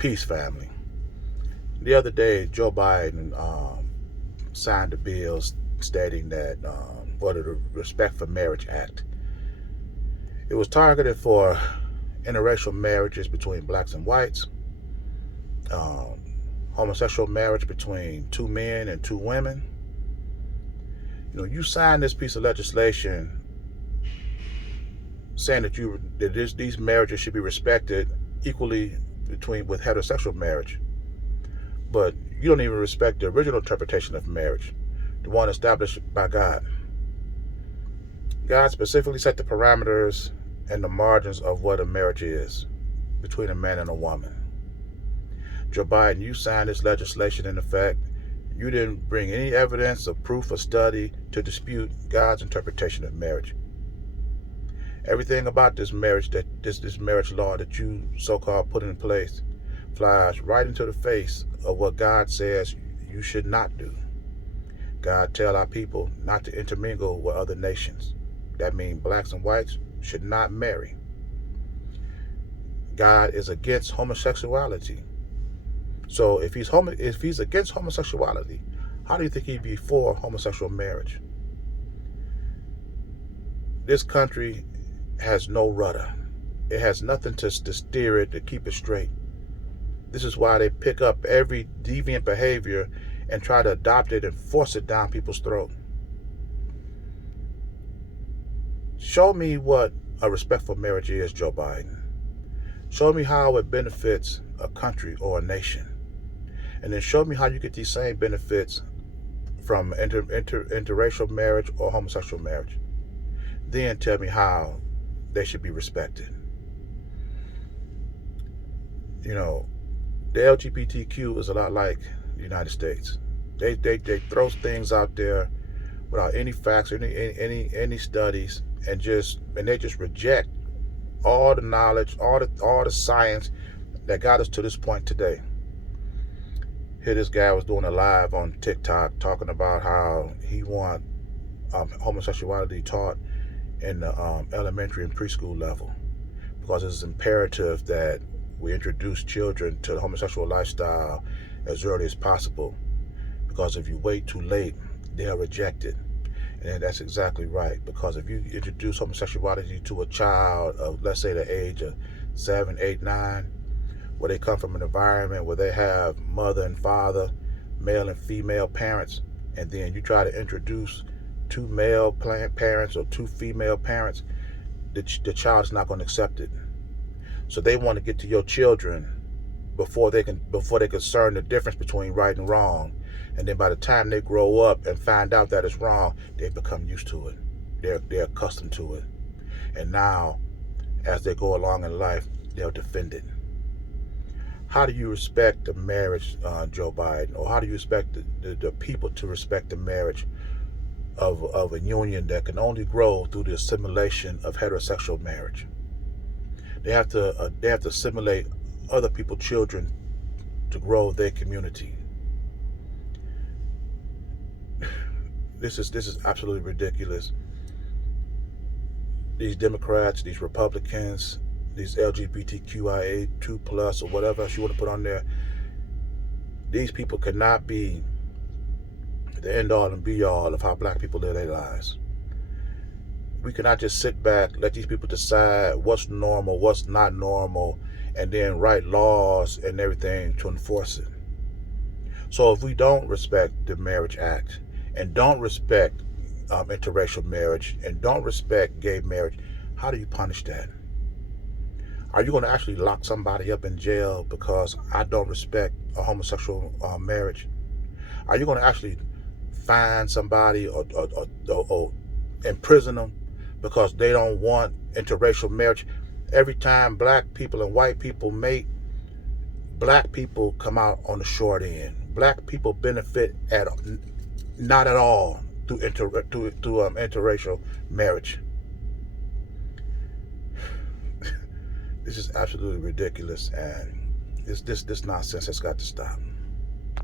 Peace, family. The other day, Joe Biden signed a bill stating that for the Respect for Marriage Act. It was targeted for interracial marriages between blacks and whites, um, homosexual marriage between two men and two women. You signed this piece of legislation saying that these marriages should be respected equally with heterosexual marriage. But you don't even respect the original interpretation of marriage, the one established by God. God specifically set the parameters and the margins of what a marriage is between a man and a woman. Joe Biden, you signed this legislation in effect. You didn't bring any evidence or proof or study to dispute God's interpretation of marriage. Everything about this marriage, this marriage law that you so-called put in place, flies right into the face of what God says you should not do. God tell our people not to intermingle with other nations. That means blacks and whites should not marry. God is against homosexuality. So if he's against homosexuality, how do you think he'd be for homosexual marriage? This country has no rudder. It has nothing to steer it, to keep it straight. This is why they pick up every deviant behavior and try to adopt it and force it down people's throat. Show me what a respectful marriage is, Joe Biden. Show me how it benefits a country or a nation. And then show me how you get these same benefits from interracial marriage or homosexual marriage. Then tell me how they should be respected. The LGBTQ is a lot like the United States. They throw things out there without any facts, any studies, and they just reject all the knowledge, all the science that got us to this point today. Here, this guy was doing a live on TikTok talking about how he want homosexuality taught in the elementary and preschool level, because it's imperative that we introduce children to the homosexual lifestyle as early as possible, because if you wait too late, they'll reject it. And that's exactly right, because if you introduce homosexuality to a child of, let's say, the age of 7, 8, 9, where they come from an environment where they have mother and father, male and female parents, and then you try to introduce two male parents or two female parents, the child is not going to accept it. So they want to get to your children before they can discern the difference between right and wrong. And then by the time they grow up and find out that it's wrong, they become used to it. They're accustomed to it. And now, as they go along in life, they'll defend it. How do you respect the marriage, Joe Biden? Or how do you expect the people to respect the marriage of a union that can only grow through the assimilation of heterosexual marriage? They have to assimilate other people's children to grow their community. This is absolutely ridiculous. These Democrats, these Republicans, these LGBTQIA2+ or whatever else you want to put on there, these people cannot be the end all and be all of how black people live their lives. We cannot just sit back, let these people decide what's normal, what's not normal, and then write laws and everything to enforce it. So if we don't respect the Marriage Act, and don't respect interracial marriage, and don't respect gay marriage, how do you punish that? Are you going to actually lock somebody up in jail because I don't respect a homosexual marriage? Are you going to actually fine somebody or imprison them because they don't want interracial marriage? Every time black people and white people mate, black people come out on the short end. Black people benefit not at all through interracial marriage. This is absolutely ridiculous, and this nonsense has got to stop.